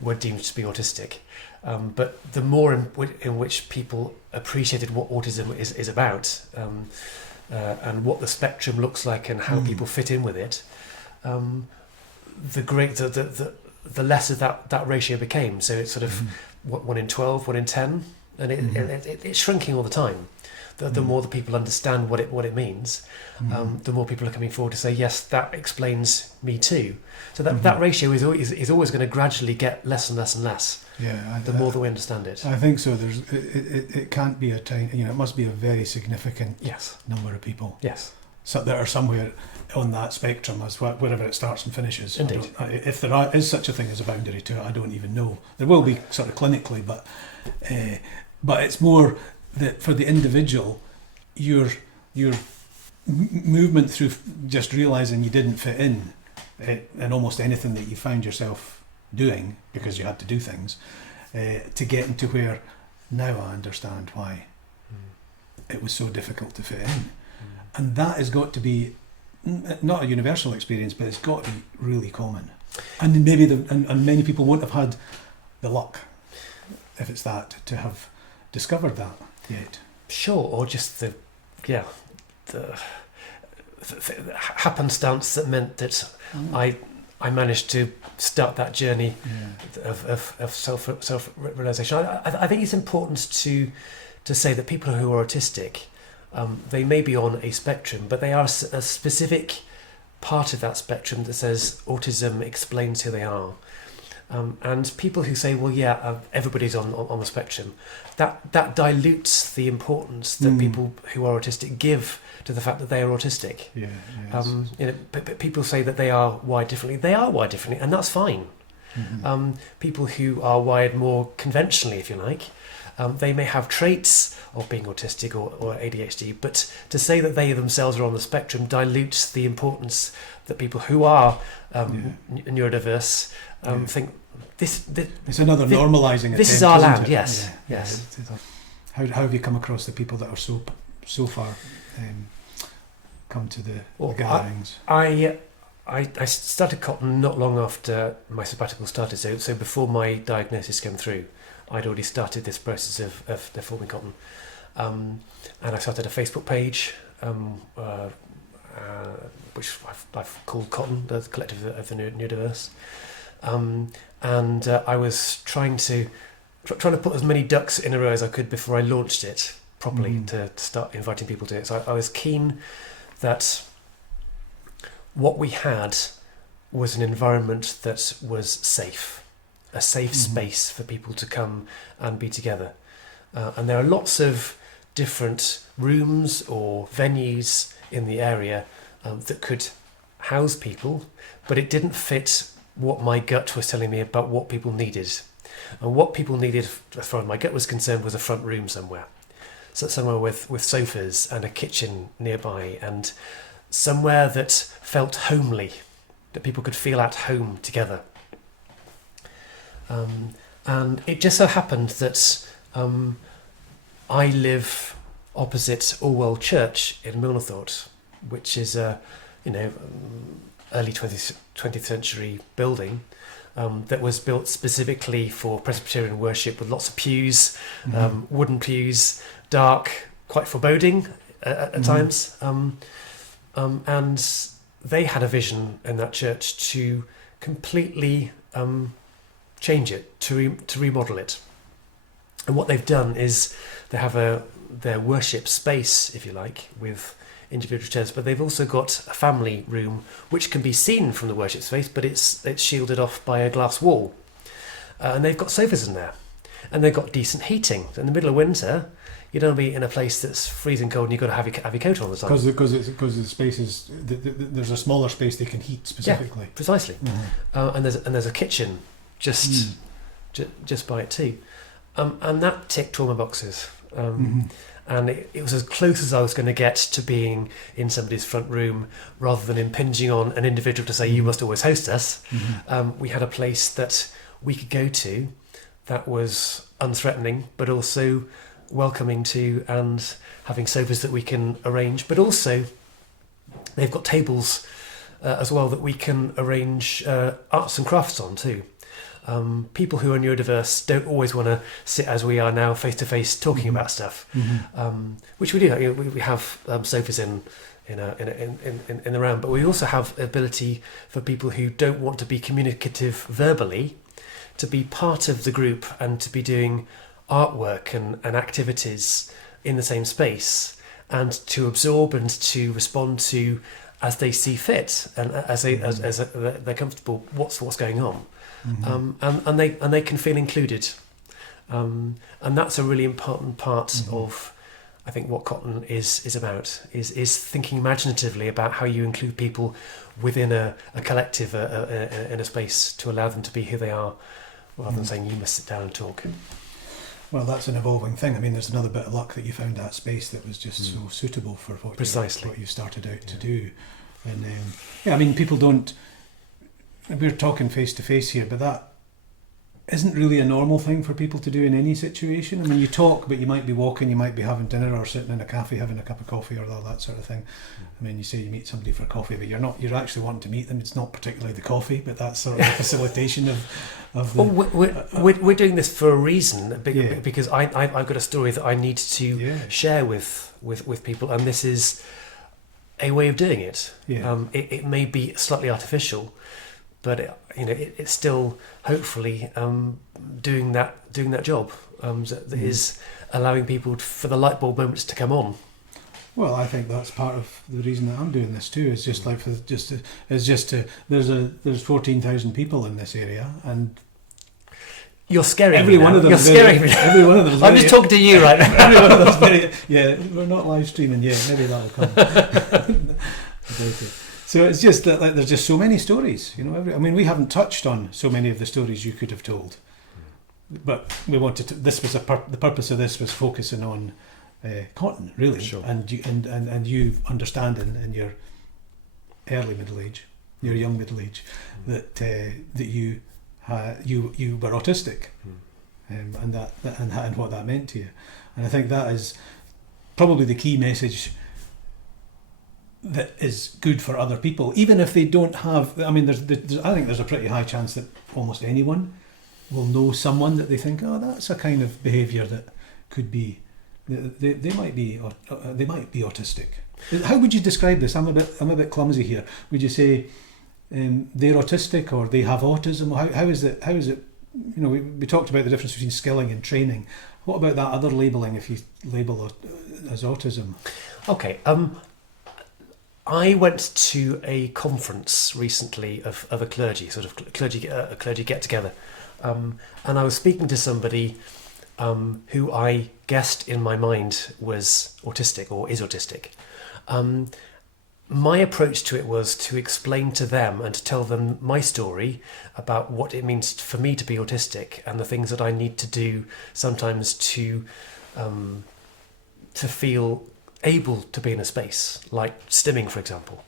were deemed to be autistic. But the more in which people appreciated what autism is about, and what the spectrum looks like and how people fit in with it, the lesser that ratio became. So it's sort of 1 in 12, 1 in 10, and it's shrinking all the time. The more the people understand what it means, the more people are coming forward to say, yes, that explains me too. So that ratio is always going to gradually get less and less and less. Yeah, the more that we understand it. I think so. It can't be a tiny. It must be a very significant number of people. Yes. So that are somewhere on that spectrum, as wherever it starts and finishes. Indeed. If there is such a thing as a boundary to it, I don't even know. There will be sort of clinically, but it's more that for the individual, your movement through just realising you didn't fit in almost anything that you found yourself doing because you had to do things, to get into where now I understand why it was so difficult to fit in. And that has got to be not a universal experience, but it's got to be really common. And maybe and many people won't have had the luck, if it's that, to have discovered that yet. Sure, or just the happenstance that meant that I managed to start that journey of self-realization. I think it's important to say that people who are autistic, they may be on a spectrum, but they are a specific part of that spectrum that says autism explains who they are. And people who say, well, everybody's on the spectrum, that dilutes the importance that people who are autistic give to the fact that they are autistic. Yeah, yes. But people say that they are wired differently. They are wired differently, and that's fine. People who are wired more conventionally, if you like, they may have traits of being autistic or ADHD, but to say that they themselves are on the spectrum dilutes the importance that people who are neurodiverse think this it's another normalising. This is our land. Yes. How have you come across the people that are so far come to the gatherings? I started Cotton not long after my sabbatical started, so before my diagnosis came through, I'd already started this process of forming Cotton, and I started a Facebook page, which I've called Cotton, the collective of the neurodiverse, and I was trying to trying to put as many ducks in a row as I could before I launched it properly to start inviting people to it. So I was keen that what we had was an environment that was safe, a safe space for people to come and be together. And there are lots of different rooms or venues in the area that could house people, but it didn't fit what my gut was telling me about what people needed. And what people needed, as far as my gut was concerned, was a front room somewhere. So somewhere with sofas and a kitchen nearby, and somewhere that felt homely, that people could feel at home together. And it just so happened that I live opposite Orwell Church in Milnathort, which is a early 20th century building that was built specifically for Presbyterian worship, with lots of pews, wooden pews, dark, quite foreboding at times. And they had a vision in that church to completely change it, to remodel it. And what they've done is they have their worship space, if you like, with individual chairs, but they've also got a family room which can be seen from the worship space, but it's shielded off by a glass wall. And they've got sofas in there, and they've got decent heating. In the middle of winter, you don't want to be in a place that's freezing cold and you've got to have your coat on all the time. Because the space is there's a smaller space they can heat specifically. Yeah, precisely. And there's a kitchen just by it too, and that ticked all my boxes. And it was as close as I was going to get to being in somebody's front room, rather than impinging on an individual to say, you must always host us. We had a place that we could go to that was unthreatening, but also welcoming to, and having sofas that we can arrange. But also, they've got tables as well that we can arrange arts and crafts on too. People who are neurodiverse don't always want to sit as we are now, face to face, talking about stuff, which we do. We have sofas in the round, but we also have ability for people who don't want to be communicative verbally to be part of the group and to be doing artwork and activities in the same space, and to absorb and to respond to as they see fit, and as they're comfortable what's going on. And they can feel included, and that's a really important part of, I think, what Cotton is about, is thinking imaginatively about how you include people within a collective, in a space, to allow them to be who they are, rather than saying you must sit down and talk. Well, that's an evolving thing. I mean, there's another bit of luck that you found that space that was just so suitable for what you started out to do. And I mean, people don't. We're talking face to face here, but that isn't really a normal thing for people to do in any situation. I mean, you talk, but you might be walking, you might be having dinner, or sitting in a cafe having a cup of coffee, or all that sort of thing. I mean, you say you meet somebody for coffee, but you're actually wanting to meet them. It's not particularly the coffee, but that's sort of the facilitation of the... Well, we're doing this for a reason, because I've got a story that I need to share with people, and this is a way of doing it. It may be slightly artificial, but it's still hopefully doing that job that is allowing people for the light bulb moments to come on. Well, I think that's part of the reason that I'm doing this too. Is just like there's 14,000 people in this area, and you're scaring every me one now. of them. You're scaring me. Every one of them. I'm just talking to you right now. Every one of them's we're not live streaming yet. Maybe that'll come. So it's just that there's just so many stories, I mean, we haven't touched on so many of the stories you could have told, but we wanted to. This was the purpose of this was focusing on Cotton, really, sure. and you understanding in your early middle age, your young middle age, that you were autistic, and what that meant to you, and I think that is probably the key message that is good for other people, even if they don't have. I mean, I think there's a pretty high chance that almost anyone will know someone that they think, oh, that's a kind of behaviour that could be. They might be autistic. How would you describe this? I'm a bit clumsy here. Would you say they're autistic, or they have autism? How is it we talked about the difference between skilling and training. What about that other labelling if you label it as autism? Okay. I went to a conference recently of a clergy, a clergy get together, and I was speaking to somebody who I guessed in my mind was autistic or is autistic. My approach to it was to explain to them and to tell them my story about what it means for me to be autistic and the things that I need to do sometimes to feel able to be in a space, like stimming, for example.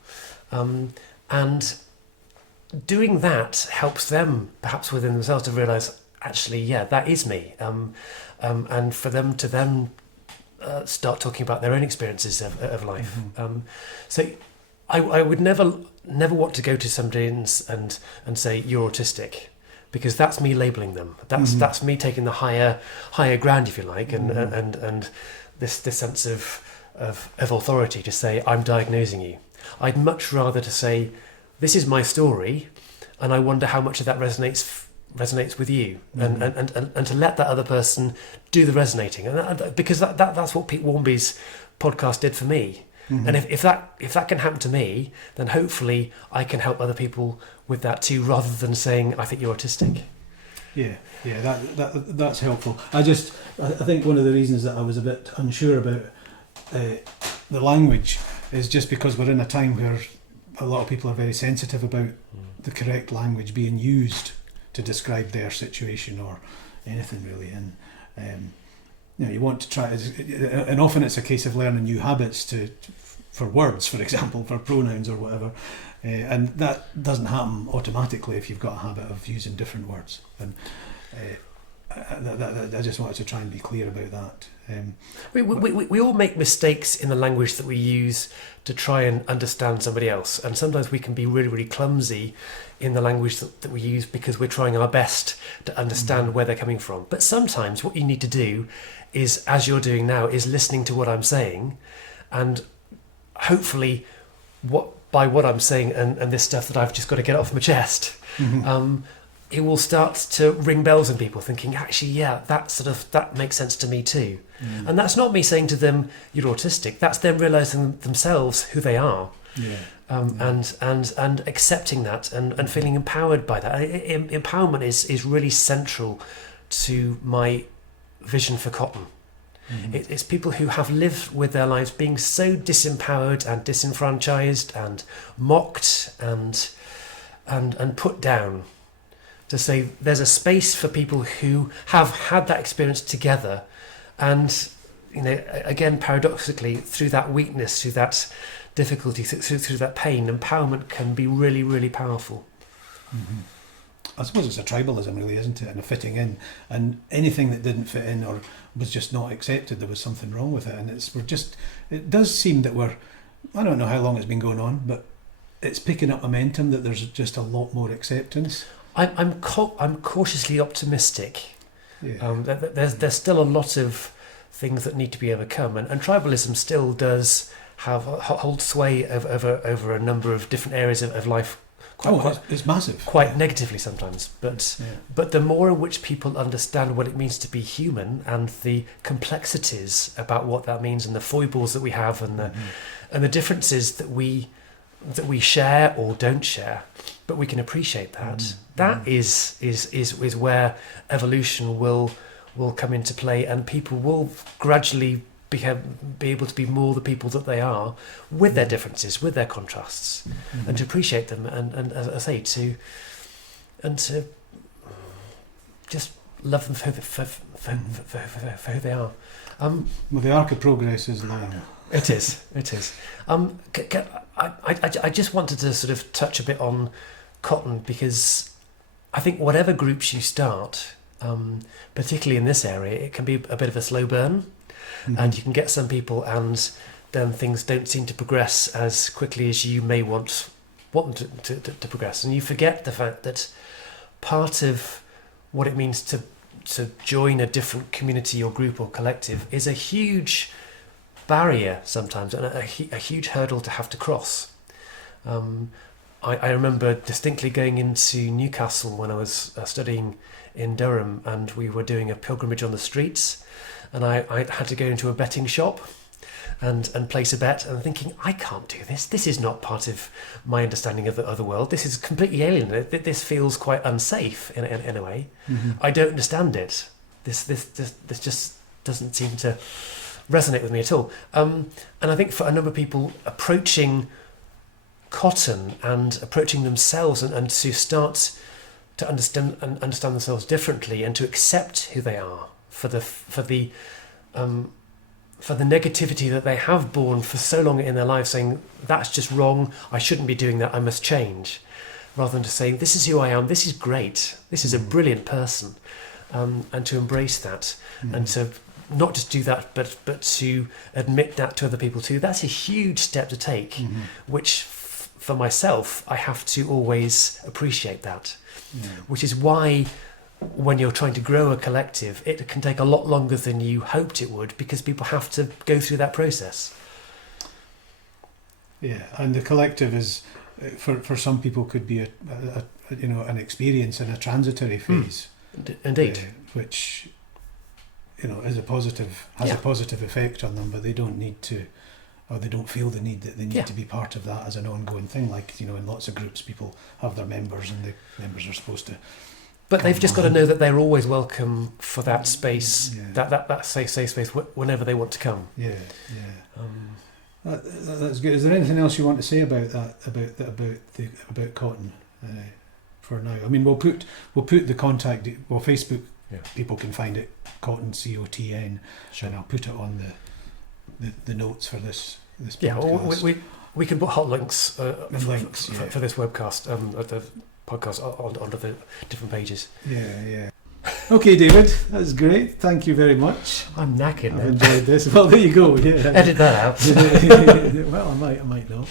And doing that helps them, perhaps within themselves, to realise, actually, yeah, that is me. And for them to then start talking about their own experiences of life. So I would never want to go to somebody and say, you're autistic, because that's me labelling them. That's me taking the higher ground, if you like, and this sense of authority to say, I'm diagnosing you. I'd much rather to say, this is my story, and I wonder how much of that resonates with you, and to let that other person do the resonating, and because that's what Pete Warmby's podcast did for me. And if that can happen to me, then hopefully I can help other people with that too, rather than saying, I think you're autistic. Yeah, that's helpful. I think one of the reasons that I was a bit unsure about the language is just because we're in a time where a lot of people are very sensitive about the correct language being used to describe their situation or anything really, and you want to try, and often it's a case of learning new habits for words, for example, for pronouns or whatever, and that doesn't happen automatically if you've got a habit of using different words. And I just wanted to try and be clear about that. We all make mistakes in the language that we use to try and understand somebody else, and sometimes we can be really, really clumsy in the language that we use because we're trying our best to understand where they're coming from. But sometimes what you need to do is, as you're doing now, is listening to what I'm saying, and hopefully by what I'm saying and this stuff that I've just got to get off my chest, it will start to ring bells in people, thinking, actually, yeah, that makes sense to me too. And that's not me saying to them, you're autistic. That's them realising themselves who they are, and accepting that and feeling empowered by that. Empowerment is really central to my vision for Cotton. It's people who have lived with their lives being so disempowered and disenfranchised and mocked and put down, to say there's a space for people who have had that experience together, and again, paradoxically, through that weakness, through that difficulty, through that pain, empowerment can be really, really powerful. I suppose it's a tribalism, really, isn't it, and a fitting in, and anything that didn't fit in or was just not accepted, there was something wrong with it. And it does seem that I don't know how long it's been going on, but it's picking up momentum, that there's just a lot more acceptance. I'm cautiously optimistic. There's still a lot of things that need to be overcome, and tribalism still does hold sway over a number of different areas of life. It's massive. Quite negatively sometimes, but the more in which people understand what it means to be human and the complexities about what that means, and the foibles that we have, and the differences that we share or don't share, but we can appreciate that. That is where evolution will come into play, and people will gradually be able to be more the people that they are, with their differences, with their contrasts, and to appreciate them, and as I say, to just love them for who they are. Well, the arc of progress is long. It is. I just wanted to sort of touch a bit on Cotton, because I think whatever groups you start, particularly in this area, it can be a bit of a slow burn, and you can get some people, and then things don't seem to progress as quickly as you may want them to progress, and you forget the fact that part of what it means to join a different community or group or collective is a huge barrier sometimes, and a huge hurdle to have to cross. I remember distinctly going into Newcastle when I was studying in Durham, and we were doing a pilgrimage on the streets, and I had to go into a betting shop and place a bet, and thinking, I can't do this. This is not part of my understanding of the other world. This is completely alien. This feels quite unsafe in a way. Mm-hmm. I don't understand it. This just doesn't seem to resonate with me at all. And I think for a number of people, approaching cotton and approaching themselves and to start to understand themselves differently and to accept who they are for the negativity that they have borne for so long in their life, saying that's just wrong, I shouldn't be doing that, I must change, rather than to say this is who I am, this is great, this is a brilliant person, and to embrace that, and to not just do that, but to admit that to other people too. That's a huge step to take, which for myself I have to always appreciate that, which is why when you're trying to grow a collective, it can take a lot longer than you hoped it would, because people have to go through that process. Yeah, and the collective is, for some people, could be an experience in a transitory phase. Indeed. Which, is a positive effect on them, but they don't need to, or they don't feel the need that they need to be part of that as an ongoing thing. Like, in lots of groups, people have their members, and the members are supposed to. But they've just got to know that they're always welcome for that space, that safe space, whenever they want to come. Yeah. That's good. Is there anything else you want to say about that, about cotton, for now? I mean, we'll put the contact. Facebook people can find it, Cotton, COTN, Sure. and I'll put it on the notes for this podcast. Yeah, we can put hot links, for this webcast, the podcast onto the different pages. Yeah. Okay, David, that's great. Thank you very much. I'm knackered now. I've enjoyed this. Well, there you go. Yeah. Edit that out. Well, I might not.